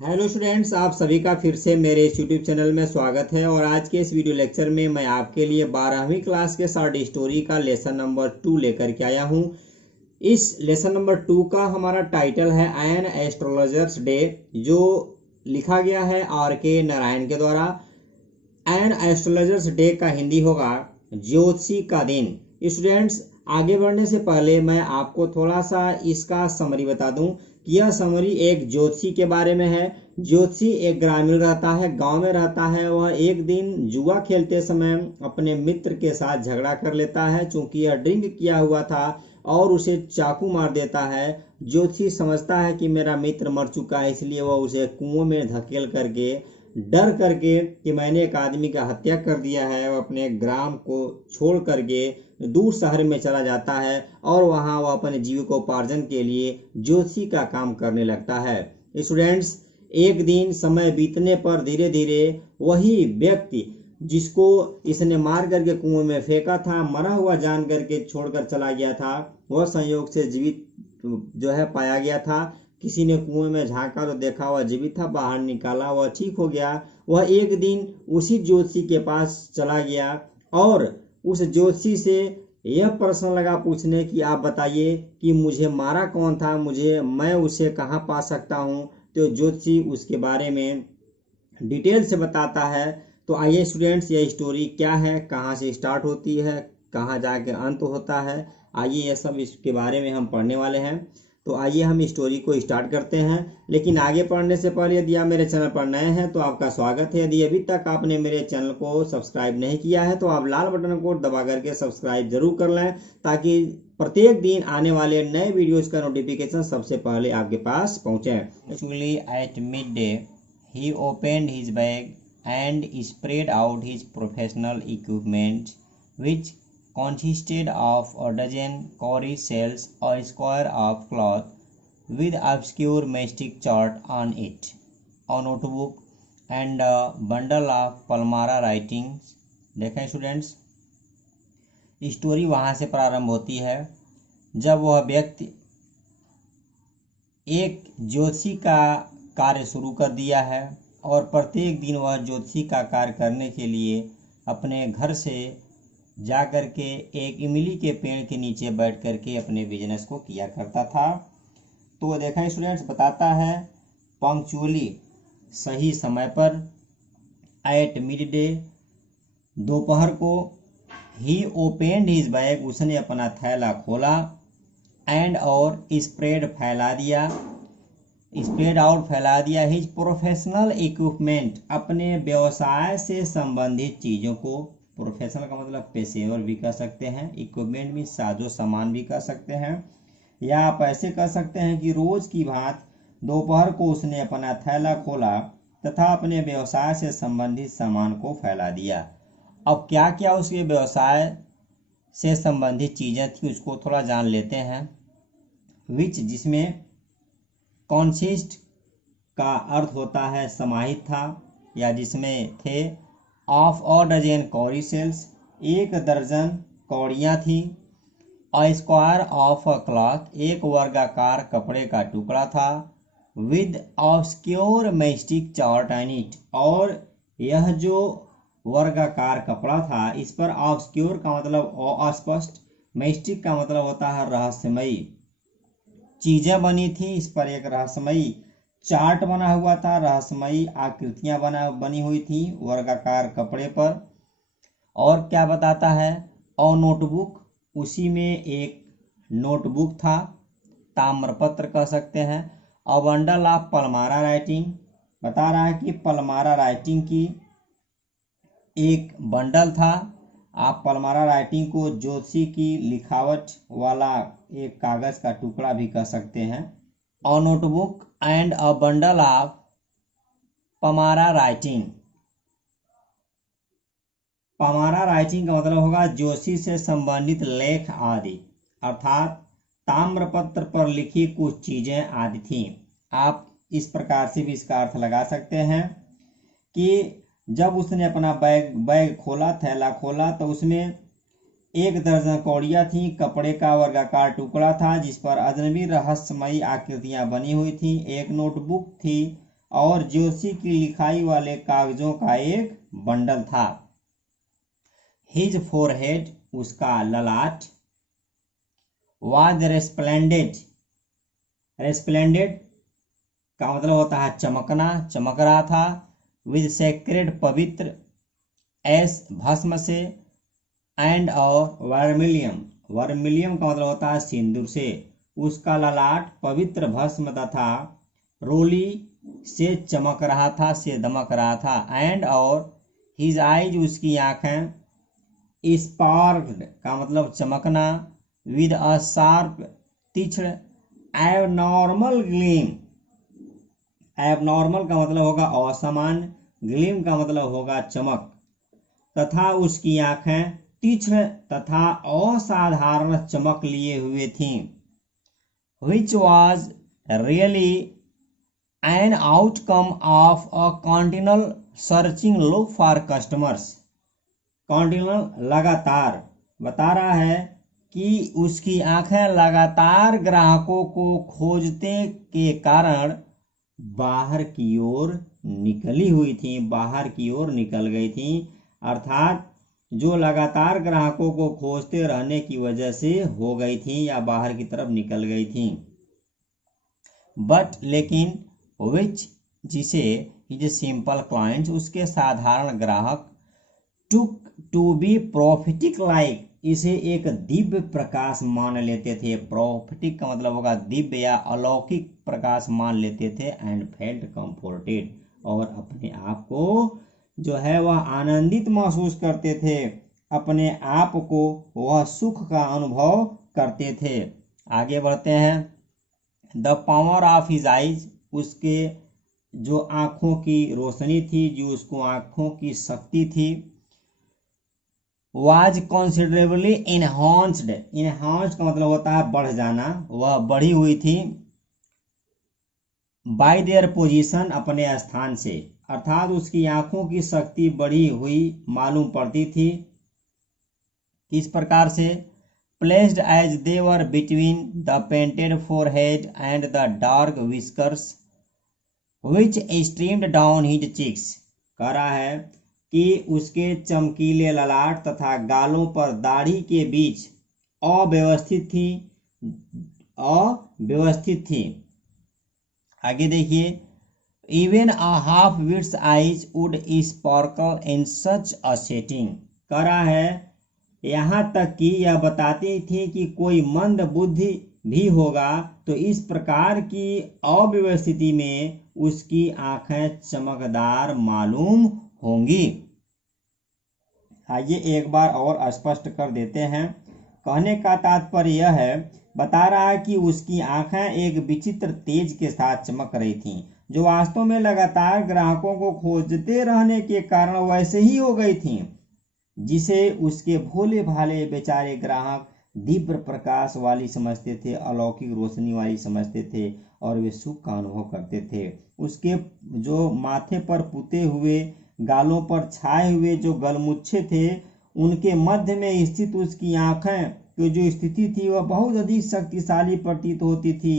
Hello students, आप सभी का फिर से मेरे इस यूट्यूब चैनल में स्वागत है। और आज के इस वीडियो लेक्चर में मैं आपके लिए 12वीं क्लास के शॉर्ट स्टोरी का लेसन नंबर 2 लेकर के आया हूं। इस लेसन नंबर 2 का हमारा टाइटल है एन एस्ट्रोलॉजर्स डे, जो लिखा गया है R.K. नारायण के द्वारा। एन एस्ट्रोलॉजर्स डे का हिंदी होगा ज्योतिषी का दिन। स्टूडेंट्स, आगे बढ़ने से पहले मैं आपको थोड़ा सा इसका समरी बता दूं कि यह समरी एक ज्योतिषी के बारे में है। ज्योतिषी एक ग्रामीण रहता है, गांव में रहता है। वह एक दिन जुआ खेलते समय अपने मित्र के साथ झगड़ा कर लेता है। चूंकि यह ड्रिंक किया हुआ था और उसे चाकू मार देता है। ज्योतिषी समझता है कि मेरा मित्र मर चुका है, इसलिए वह उसे कुएं में धकेल करके, डर करके कि मैंने एक आदमी का हत्या कर दिया है, वह अपने ग्राम को छोड़ करके दूर शहर में चला जाता है और वहां वह अपने जीविकोपार्जन के लिए ज्योतिषी का काम करने लगता है। स्टूडेंट्स, एक दिन समय बीतने पर धीरे धीरे वही व्यक्ति जिसको इसने मार करके कुएं में फेंका था, मरा हुआ जान करके छोड़कर चला गया था, वह संयोग से जीवित जो है पाया गया था। किसी ने कुएं में झांका तो देखा वह जीवित था, बाहर निकाला, वह ठीक हो गया। वह एक दिन उसी ज्योतिषी के पास चला गया और उस ज्योतिषी से यह प्रश्न लगा पूछने कि आप बताइए कि मुझे मारा कौन था, मैं उसे कहाँ पा सकता हूँ। तो ज्योतिषी उसके बारे में डिटेल से बताता है। तो आइए स्टूडेंट्स, यह स्टोरी क्या है, कहाँ से स्टार्ट होती है, कहाँ जाके अंत होता है, आइए यह सब इसके बारे में हम पढ़ने वाले हैं। तो आइए हम स्टोरी को स्टार्ट करते हैं। लेकिन आगे पढ़ने से पहले यदि आप मेरे चैनल पर नए हैं तो आपका स्वागत है। यदि अभी तक आपने मेरे चैनल को सब्सक्राइब नहीं किया है तो आप लाल बटन को दबा करके सब्सक्राइब जरूर कर लें, ताकि प्रत्येक दिन आने वाले नए वीडियोज का नोटिफिकेशन सबसे पहले आपके पास पहुंचे। Actually at mid day he opened his bag and spread out his professional equipment, which consisted of a dozen cowrie shells, a square of cloth with obscure mystic chart on it, a notebook, and a bundle of Palmara writings। देखें students, story वहाँ से प्रारंभ होती है जब वह व्यक्ति एक ज्योतिषी का कार्य शुरू कर दिया है और प्रत्येक दिन वह ज्योतिषी का कार्य करने के लिए अपने घर से जा कर के एक इमली के पेड़ के नीचे बैठ कर के अपने बिजनेस को किया करता था। तो देखें स्टूडेंट्स, बताता है पंक्चुअली, सही समय पर, एट मिड डे, दोपहर को, ही ओपेंड हिज बैग, उसने अपना थैला खोला, एंड और स्प्रेड फैला दिया, स्प्रेड आउट फैला दिया, हिज प्रोफेशनल इक्विपमेंट, अपने व्यवसाय से संबंधित चीज़ों को, प्रोफेशनल का मतलब पेशेवर भी कह सकते हैं, इक्विपमेंट भी साजो सामान भी कह सकते हैं, या आप ऐसे कह सकते हैं कि रोज की भांति दोपहर को उसने अपना थैला खोला तथा अपने व्यवसाय से संबंधित सामान को फैला दिया। अब क्या क्या उसके व्यवसाय से संबंधित चीज़ें थी उसको थोड़ा जान लेते हैं। विच, जिसमें कॉन्सिस्ट का अर्थ होता है समाहित था या जिसमें थे, of a dozen cowrie shells, एक दर्जन कौड़ियाँ थी, a square of a cloth, एक वर्गाकार कपड़े का टुकड़ा था, with obscure mystic chart on it, और यह जो वर्गाकार कपड़ा था इस पर ऑब्सक्योर का मतलब अस्पष्ट, मैस्टिक का मतलब होता है रहस्यमयी, चीजें बनी थी। इस पर एक रहस्यमयी चार्ट बना हुआ था, रहस्यमयी आकृतियां बनी हुई थी वर्गाकार कपड़े पर। और क्या बताता है, और नोटबुक, उसी में एक नोटबुक था, ताम्रपत्र कह सकते हैं। और बंडल ऑफ पलमारा राइटिंग, बता रहा है कि पलमारा राइटिंग की एक बंडल था। आप पलमारा राइटिंग को ज्योतिषी की लिखावट वाला एक कागज का टुकड़ा भी कह सकते हैं। A notebook and a bundle of पमारा राइटिंग, पमारा राइटिंग का मतलब होगा ज्योतिषी से संबंधित लेख आदि, अर्थात ताम्रपत्र पर लिखी कुछ चीजें आदि थी। आप इस प्रकार से भी इसका अर्थ लगा सकते हैं कि जब उसने अपना बैग खोला, थैला खोला, तो उसमें एक दर्जन कौड़ियाँ थी, कपड़े का वर्गाकार टुकड़ा था जिस पर अजनबी रहस्यमयी आकृतियां बनी हुई थी, एक नोटबुक थी और जोशी की लिखाई वाले कागजों का एक बंडल था। हिज फोरहेड, उसका ललाट, वाज रेस्प्लेंडेंट, रेस्प्लेंडेंट का मतलब होता है चमकना, चमक रहा था। विद सेक्रेड, पवित्र, एस भस्म से, एंड और वर्मिलियम, वर्मिलियम का मतलब होता है सिंदूर से। उसका ललाट पवित्र भस्म तथा रोली से चमक रहा था, से दमक रहा था। एंड और हिज आइज, उसकी आंखें, स्पार्क्ड का मतलब चमकना, विद अ शार्प, तीक्ष्ण, एबनॉर्मल ग्लीम, एबनॉर्मल का मतलब होगा असामान्य, ग्लीम का मतलब होगा चमक, तथा उसकी आंखें तीक्ष्ण तथा असाधारण चमक लिए हुए थीं। which was really an outcome of a continual searching look for customers। continual लगातार बता रहा है कि उसकी आंखें लगातार ग्राहकों को खोजने के कारण बाहर की ओर निकली हुई थी, बाहर की ओर निकल गई थी। अर्थात जो लगातार ग्राहकों को खोजते रहने की वजह से हो गई थी या बाहर की तरफ निकल गई थी। बट लेकिन, विच जिसे हिज सिंपल क्लाइंट्स, उसके साधारण ग्राहक, टुक टू बी प्रोफिटिक लाइक, इसे एक दिव्य प्रकाश मान लेते थे। प्रोफिटिक का मतलब होगा दिव्य या अलौकिक प्रकाश मान लेते थे। एंड फेल्ट कंफर्टेड, और अपने आप को जो है वह आनंदित महसूस करते थे, अपने आप को वह सुख का अनुभव करते थे। आगे बढ़ते हैं। The power of his eyes, उसके जो आंखों की रोशनी थी, जो उसको आंखों की शक्ति थी, वाज कंसिडरेबली इनहांस्ड, इनहांस्ड का मतलब होता है बढ़ जाना, वह बढ़ी हुई थी। बाय देयर पोजीशन, अपने स्थान से, अर्थात उसकी आंखों की शक्ति बढ़ी हुई मालूम पड़ती थी। किस प्रकार से? Placed as they were between the painted forehead and the dark whiskers which streamed down his cheeks. कह रहा है कि उसके चमकीले ललाट तथा गालों पर दाढ़ी के बीच अव्यवस्थित थी, अव्यवस्थित थी। आगे देखिए। Even a half wit's eyes would sparkle in such a setting. कह रहा है यहाँ तक कि यह बताती थी कि कोई मंद बुद्धि भी होगा तो इस प्रकार की अव्यवस्थिति में उसकी आंखें चमकदार मालूम होंगी। आइए एक बार और स्पष्ट कर देते हैं। कहने का तात्पर्य यह है, बता रहा है कि उसकी आंखें एक विचित्र तेज के साथ चमक रही थीं, जो वास्तव में लगातार ग्राहकों को खोजते रहने के कारण वैसे ही हो गई थीं, जिसे उसके भोले भाले बेचारे ग्राहक दिव्य प्रकाश वाली समझते थे, अलौकिक रोशनी वाली समझते थे और वे सुख का अनुभव करते थे। उसके जो माथे पर पुते हुए, गालों पर छाए हुए जो गलमुच्छे थे, उनके मध्य में स्थित उसकी आंखें की जो स्थिति थी वह बहुत अधिक शक्तिशाली प्रतीत होती थी।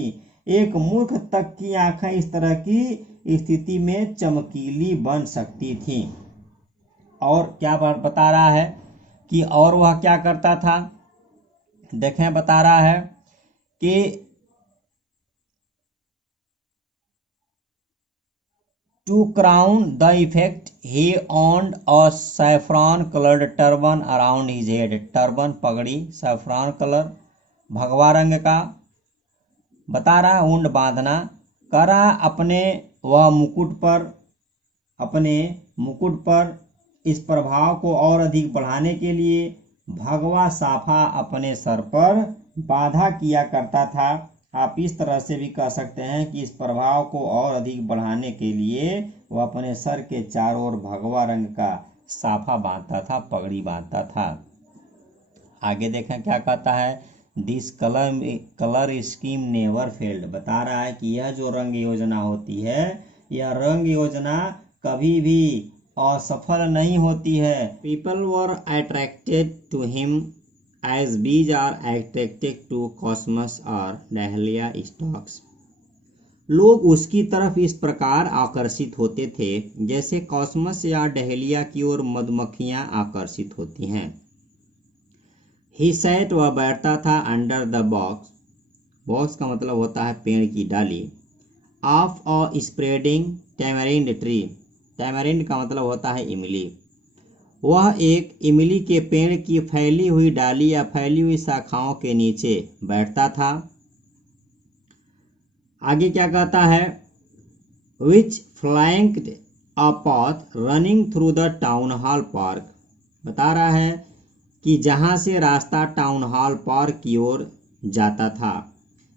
एक मूर्ख तक की आंखें इस तरह की स्थिति में चमकीली बन सकती थी। और क्या बता रहा है कि और वह क्या करता था? देखें, बता रहा है कि to crown the effect he wound a saffron coloured turban around his head. Turban, पगड़ी, सैफरॉन कलर, भगवा रंग का, बता रहा है ऊंड बांधना। कह रहा अपने मुकुट पर इस प्रभाव को और अधिक बढ़ाने के लिए भगवा साफा अपने सर पर बांधा किया करता था। आप इस तरह से भी कह सकते हैं कि इस प्रभाव को और अधिक बढ़ाने के लिए वह अपने सर के चारों ओर भगवा रंग का साफा बांधता था, पगड़ी बांधता था। आगे देखें क्या कहता है। This colour scheme never failed. बता रहा है कि यह जो रंग योजना होती है, यह रंग योजना कभी भी असफल नहीं होती है। People were attracted to him as bees are attracted to cosmos और डहलिया स्टॉक्स। लोग उसकी तरफ इस प्रकार आकर्षित होते थे जैसे कॉस्मस या डहेलिया की ओर मधुमक्खियां आकर्षित होती हैं। ही सैट, वह बैठता था, अंडर द बॉक्स, बॉक्स का मतलब होता है पेड़ की डाली, of a spreading tamarind tree, tamarind का मतलब होता है इमली, वह एक इमली के पेड़ की फैली हुई डाली या फैली हुई शाखाओं के नीचे बैठता था। आगे क्या कहता है, which flanked a path running through the town hall park, बता रहा है कि जहां से रास्ता टाउन हॉल पार्क की ओर जाता था।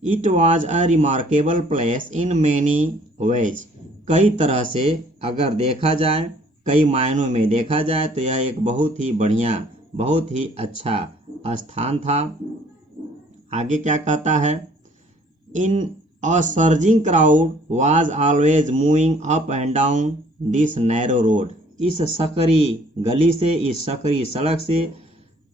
It was a remarkable place in many ways, कई तरह से अगर देखा जाए, कई मायनों में देखा जाए तो यह एक बहुत ही बढ़िया, बहुत ही अच्छा स्थान था। आगे क्या कहता है, in a surging crowd was always moving up and down this narrow road, इस सकरी गली से, इस सकरी सड़क से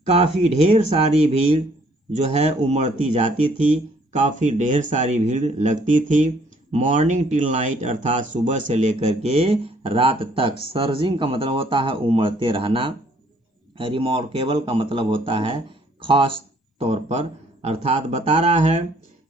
काफ़ी ढेर सारी भीड़ जो है उमड़ती जाती थी, काफ़ी ढेर सारी भीड़ लगती थी। मॉर्निंग टिल नाइट, अर्थात सुबह से लेकर के रात तक। सर्जिंग का मतलब होता है उमड़ते रहना, रिमार्केबल का मतलब होता है खास तौर पर, अर्थात बता रहा है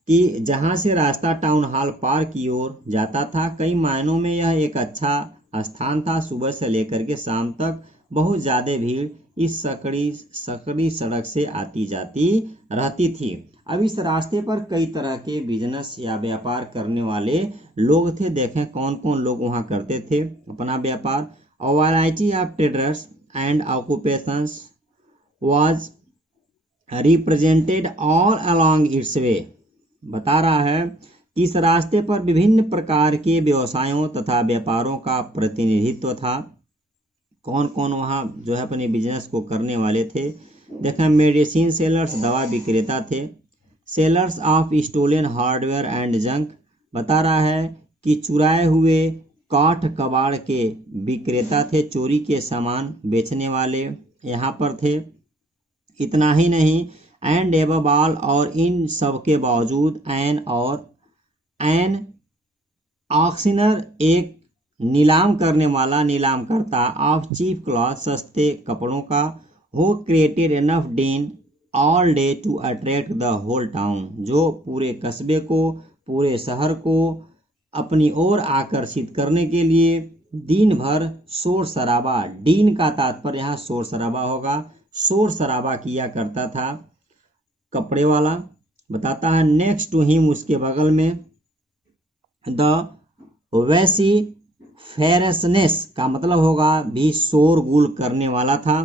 कि जहां से रास्ता टाउन हॉल पार्क की ओर जाता था, कई मायनों में यह एक अच्छा स्थान था। सुबह से लेकर के शाम तक बहुत ज़्यादा भीड़ इस सकड़ी सड़क से आती जाती रहती थी। अब इस रास्ते पर कई तरह के बिजनेस या व्यापार करने वाले लोग थे। देखें कौन कौन लोग वहाँ करते थे अपना व्यापार। A variety of traders and occupations was represented all along its way, बता रहा है कि इस रास्ते पर विभिन्न प्रकार के व्यवसायों तथा व्यापारों का प्रतिनिधित्व था। कौन कौन वहाँ जो है अपने बिजनेस को करने वाले थे। देखें, मेडिसिन सेलर्स, दवा विक्रेता थे। Sellers of stolen hardware and junk, बता रहा है कि चुराए हुए काठ कबाड़ के विक्रेता थे, चोरी के सामान बेचने वाले यहाँ पर थे। इतना ही नहीं, एंड एबव ऑल, और इन सब के बावजूद, एन ऑक्शनर, एक नीलाम करने वाला, नीलाम करता, ऑफ चीप क्लॉथ, सस्ते कपड़ों का, who created enough din all day to attract the whole town, जो पूरे कस्बे को, पूरे शहर को अपनी ओर आकर्षित करने के लिए दिन भर शोर शराबा, डीन का तात्पर्य यहाँ शोर शराबा होगा, शोर शराबा किया करता था कपड़े वाला। बताता है, नेक्स्ट टू हिम, उसके बगल में, द वैसी फेरसनेस का मतलब होगा भी शोरगुल करने वाला था।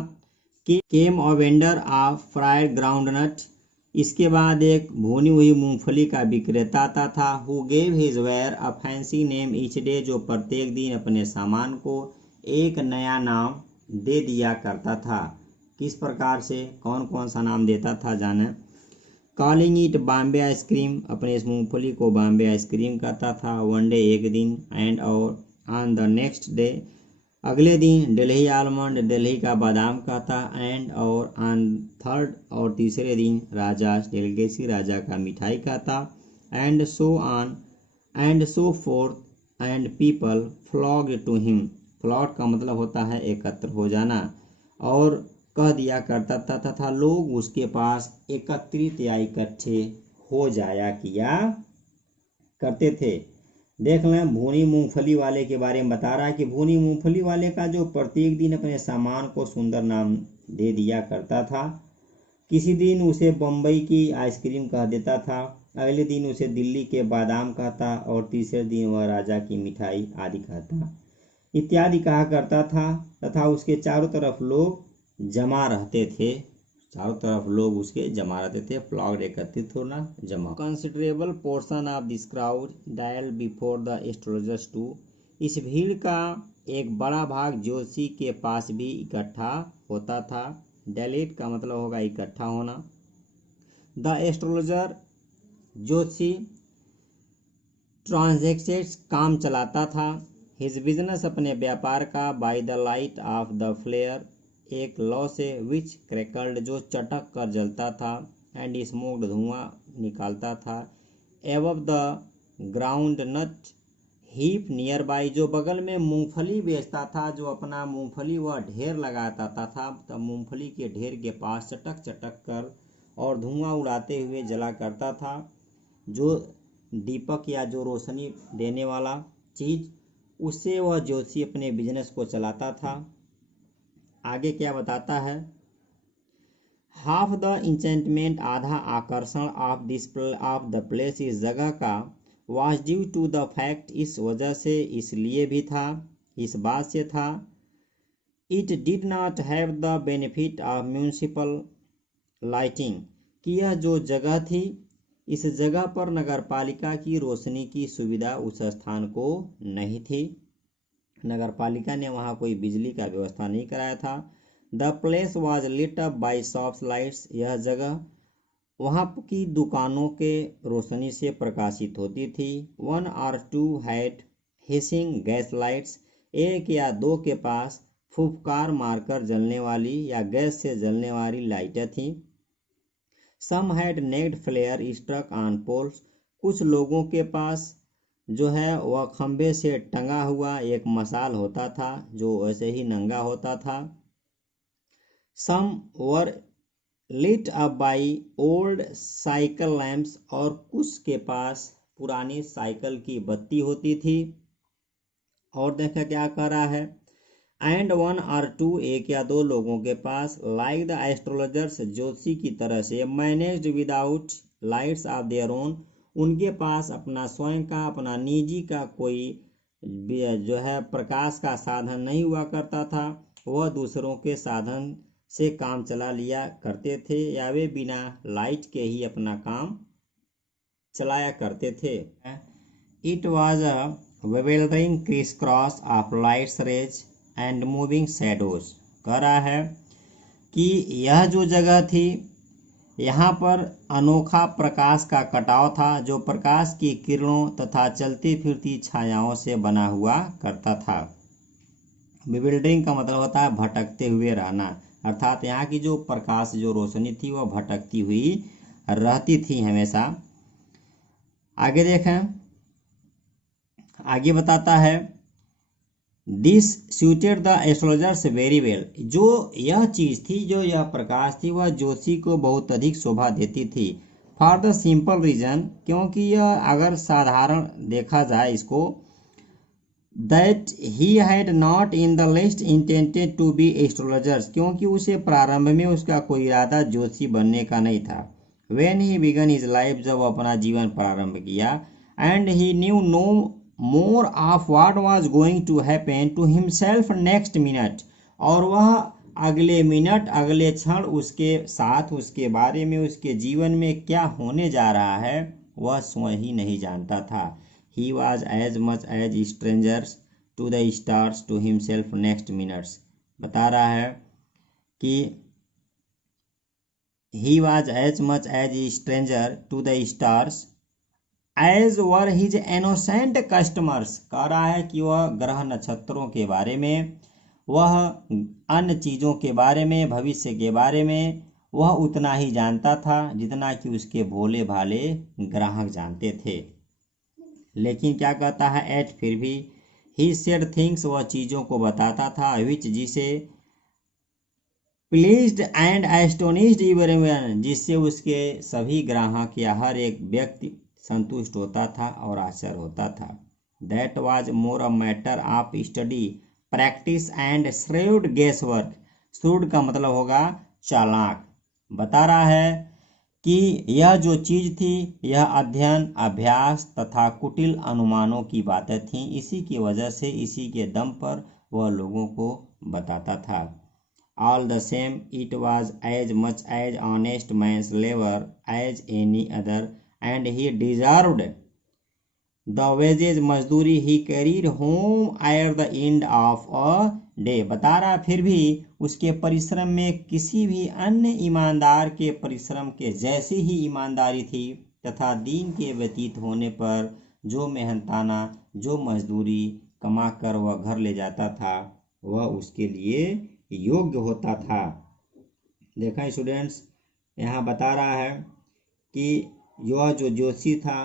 Came a vendor of fried groundnut, इसके बाद एक भुनी हुई मूंगफली का विक्रेता आता था। Who gave his ware a fancy name each day, जो प्रत्येक दिन अपने सामान को एक नया नाम दे दिया करता था। किस प्रकार से, कौन कौन सा नाम देता था जाने। कॉलिंग इट बॉम्बे आइसक्रीम, अपने इस मूंगफली को बॉम्बे आइसक्रीम कहता था। वन डे, एक दिन, एंड और ऑन द नेक्स्ट डे, अगले दिन, दिल्ली आलमंड, दिल्ली का बादाम कहता। एंड और ऑन थर्ड, और तीसरे दिन, राजा डेलीकेसी, राजा का मिठाई कहता। And so on and so forth, and people flocked to him, flock का मतलब होता है एकत्र हो जाना, और कह दिया करता था तथा लोग उसके पास एकत्रित या इकट्ठे हो जाया किया करते थे। देख लें, भुनी मूंगफली वाले के बारे में बता रहा है कि भुनी मूंगफली वाले का जो प्रत्येक दिन अपने सामान को सुंदर नाम दे दिया करता था। किसी दिन उसे बम्बई की आइसक्रीम कह देता था, अगले दिन उसे दिल्ली के बादाम कहता, और तीसरे दिन वह राजा की मिठाई आदि कहता इत्यादि कहा करता था। तथा उसके चारों तरफ लोग जमा रहते थे, चारों तरफ लोग उसके जमा रहते थे। फ्लॉग्ड एकत्रित होना, जमा। Considerable portion of this crowd dialled before the astrologers too, इस भीड़ का एक बड़ा भाग ज्योतिषी के पास भी इकट्ठा होता था। डेलेट का मतलब होगा इकट्ठा होना। द एस्ट्रोलॉजर, ज्योतिषी, ट्रांजेक्टेड, काम चलाता था। हिज बिजनेस, अपने व्यापार का, by the light of the flare, एक लौ से, विच क्रैकल्ड, जो चटक कर जलता था, एंड स्मोक्ड, धुआं निकालता था, above the groundnut heap nearby, जो बगल में मूंगफली बेचता था, जो अपना मूंगफली वह ढेर लगाता था, तब मूंगफली के ढेर के पास चटक चटक कर और धुआं उड़ाते हुए जला करता था, जो दीपक या जो रोशनी देने वाला चीज, उससे वह ज्योतिषी अपने बिजनेस को चलाता था। आगे क्या बताता है, हाफ द इंचेंटमेंट, आधा आकर्षण ऑफ द प्लेस, इस जगह का, was due to the fact, इस वजह से, इसलिए भी था, इस बात से था, it did not have the benefit of municipal lighting, कि यह जो जगह थी, इस जगह पर नगरपालिका की रोशनी की सुविधा उस स्थान को नहीं थी। नगरपालिका ने वहाँ कोई बिजली का व्यवस्था नहीं कराया था। The place was lit up by shops lights, यह जगह वहाँ की दुकानों के रोशनी से प्रकाशित होती थी। 1 or 2 had hissing gas lights, एक या दो के पास फुफकार मारकर जलने वाली या गैस से जलने वाली लाइटें थीं। Some had naked flare struck on poles, कुछ लोगों के पास जो है वह खंभे से टंगा हुआ एक मशाल होता था, जो ऐसे ही नंगा होता था। Some were lit up by old cycle lamps, और कुछ के पास पुरानी साइकिल की बत्ती होती थी। और देखा क्या कर रहा है, एंड 1 or 2, एक या दो लोगों के पास, लाइक द एस्ट्रोलॉजर्स, ज्योतिषी की तरह से, managed without lights of their own, उनके पास अपना स्वयं का, अपना निजी का कोई जो है प्रकाश का साधन नहीं हुआ करता था, वह दूसरों के साधन से काम चला लिया करते थे, या वे बिना लाइट के ही अपना काम चलाया करते थे। It was a bewildering criss cross of lights rays and moving shadows, कह रहा है कि यह जो जगह थी, यहाँ पर अनोखा प्रकाश का कटाव था, जो प्रकाश की किरणों तथा चलती फिरती छायाओं से बना हुआ करता था। विविल्डिंग का मतलब होता है भटकते हुए रहना, अर्थात यहाँ की जो प्रकाश, जो रोशनी थी, वह भटकती हुई रहती थी हमेशा। आगे देखें, आगे बताता है, this suited the astrologers very well, जो यह चीज थी, जो यह प्रकाश थी, वह ज्योतिषी को बहुत अधिक शोभा देती थी। फॉर द सिंपल रीजन, क्योंकि यह अगर साधारण देखा जाए इसको, that he had not in the least intended to be astrologers, क्योंकि उसे प्रारंभ में उसका कोई इरादा ज्योतिषी बनने का नहीं था। When he began his life, जब अपना जीवन प्रारंभ किया, and he knew no more of what was going to happen to himself next minute, और वह अगले मिनट, अगले क्षण उसके साथ, उसके बारे में, उसके जीवन में क्या होने जा रहा है, वह स्वयं ही नहीं जानता था। He was as much as strangers to the stars to himself next minutes, बता रहा है कि he was as much as stranger to the stars as were his innocent customers, कह रहा है कि वह ग्रह नक्षत्रों के बारे में, वह अन्य चीज़ों के बारे में, भविष्य के बारे में वह उतना ही जानता था जितना कि उसके भोले भाले ग्राहक जानते थे। लेकिन क्या कहता है, एट, फिर भी, ही सेड थिंग्स, वह चीज़ों को बताता था, विच, जिसे, प्लीज्ड एंड एस्टोनिश्ड एवरीवन, जिससे उसके सभी ग्राहक या हर एक व्यक्ति संतुष्ट होता था और आश्चर्य होता था। That was more a matter of study, practice and shrewd guesswork, shrewd का मतलब होगा चालाक, बता रहा है कि यह जो चीज थी, यह अध्ययन, अभ्यास तथा कुटिल अनुमानों की बातें थीं, इसी की वजह से, इसी के दम पर वह लोगों को बताता था। All the same it was as much as honest man's labour as any other, and he deserved the wages, मजदूरी he carried home at the end of a day, बता रहा फिर भी उसके परिश्रम में किसी भी अन्य ईमानदार के परिश्रम के जैसी ही ईमानदारी थी, तथा दिन के व्यतीत होने पर जो मेहनताना, जो मजदूरी कमा कर वह घर ले जाता था, वह उसके लिए योग्य होता था। देखा स्टूडेंट्स, यहाँ बता रहा है कि यह जो ज्योतिषी था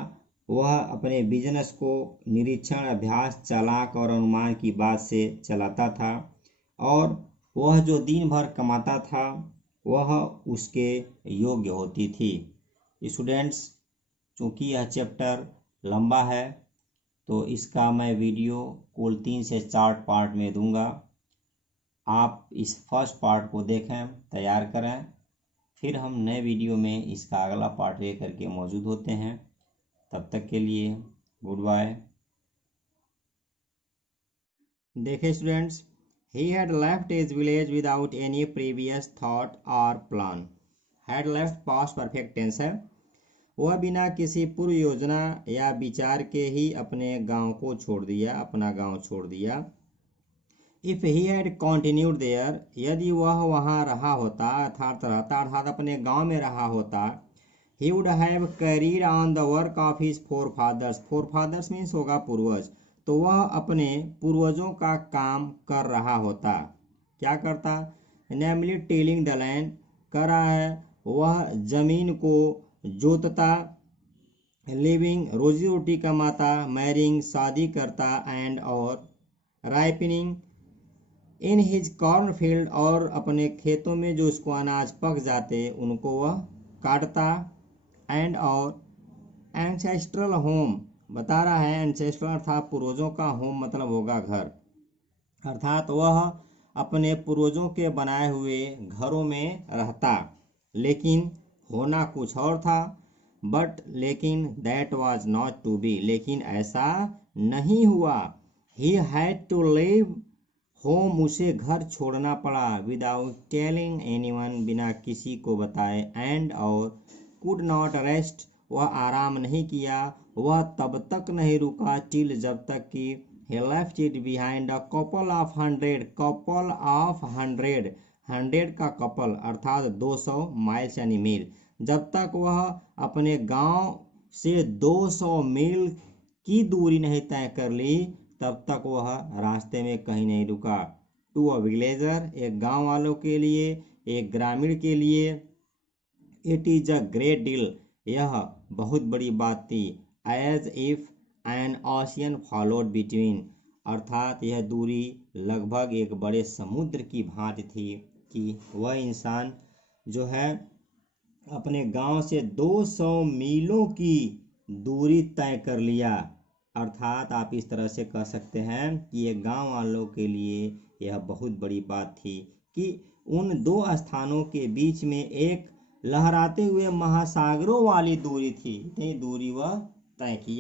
वह अपने बिजनेस को निरीक्षण, अभ्यास, चालाक और अनुमान की बात से चलाता था और वह जो दिन भर कमाता था वह उसके योग्य होती थी। स्टूडेंट्स, चूँकि यह चैप्टर लंबा है तो इसका मैं वीडियो कुल 3 से 4 पार्ट में दूंगा। आप इस फर्स्ट पार्ट को देखें, तैयार करें, फिर हम नए वीडियो में इसका अगला पार्ट लेकर के मौजूद होते हैं। तब तक के लिए गुड बाय। देखिए students, he had left his village without any previous thought or plan। had left past perfect tense है। वह बिना किसी पूर्व योजना या विचार के ही अपने गांव को छोड़ दिया, अपना गांव छोड़ दिया। If he had continued there, यदि वह वहाँ रहा होता, अर्थात अपने गांव में रहा होता, he would have carried on the work of his forefathers. Forefathers means होगा पूर्वज। तो वह अपने पूर्वजों का काम कर रहा होता। क्या करता? नेमली टिलिंग द लैंड, कर रहा है वह जमीन को जोतता, लिविंग रोजी रोटी कमाता, मैरिंग शादी करता, एंड और ripening in his corn field, और अपने खेतों में जो उसको अनाज पक जाते उनको वह काटता, एंड और एंसेस्ट्रल होम, बता रहा है एंसेस्ट्रल अर्थात पूर्वजों का, होम मतलब होगा घर, अर्थात वह अपने पूर्वजों के बनाए हुए घरों में रहता। लेकिन होना कुछ और था, बट लेकिन that was not to be, लेकिन ऐसा नहीं हुआ। He had to leave home, उसे घर छोड़ना पड़ा, विदाउट टेलिंग एनीवन, बिना किसी को बताए, एंड और कुड नॉट रेस्ट, वह आराम नहीं किया, वह तब तक नहीं रुका, टिल जब तक कि he left it behind a couple of hundred, couple of hundred, 100 का कपल अर्थात 200 माइल्स यानी मील, जब तक वह अपने गांव से 200 मील की दूरी नहीं तय कर ली तब तक वह रास्ते में कहीं नहीं रुका। टू अ विलेजर, एक गांव वालों के लिए, एक ग्रामीण के लिए, it is a great deal, यह बहुत बड़ी बात थी। As if an ocean flowed between, अर्थात यह दूरी लगभग एक बड़े समुद्र की भांति थी कि वह इंसान जो है अपने गांव से 200 मीलों की दूरी तय कर लिया। अर्थात आप इस तरह से कह सकते हैं कि ये गांव वालों के लिए यह बहुत बड़ी बात थी कि उन दो स्थानों के बीच में एक लहराते हुए महासागरों वाली दूरी थी, इतनी दूरी वह तय किया।